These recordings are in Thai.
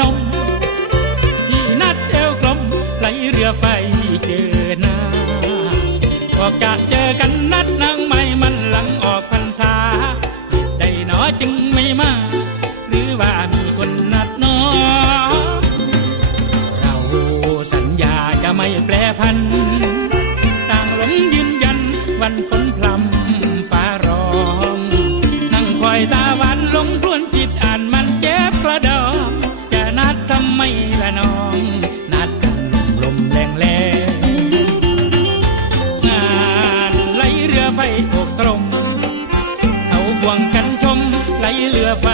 นมพี่นัดเอวกลมไหลเรือไฟเจอหน้าบอกจะเจอกันนัดนางไม่มันหลังออกพรรษาใดหนอจึงไม่มา หรือว่ามีคนนัดนอเราสัญญาจะไม่แปรพัน ต่างหลงยืนยันวันฝนพลำ รือไฟ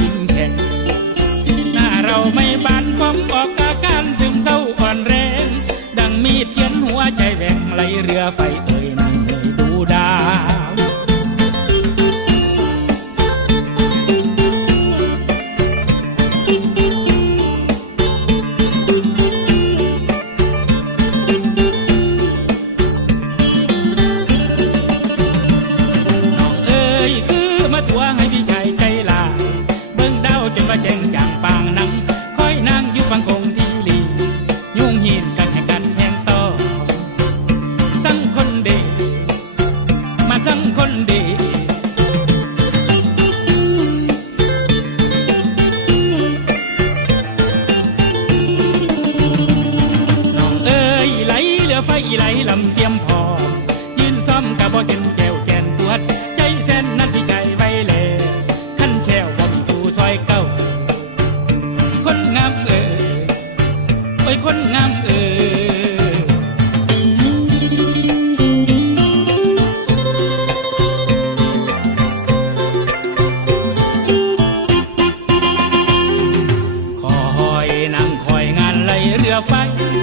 ยิงแข่งหน้าเราไม่บานพร้อมออกอาการซึมเศร้าอ่อนแรง ดังมีดเขียนหัวใจแหว่งไหลเรือไฟ melhor faz.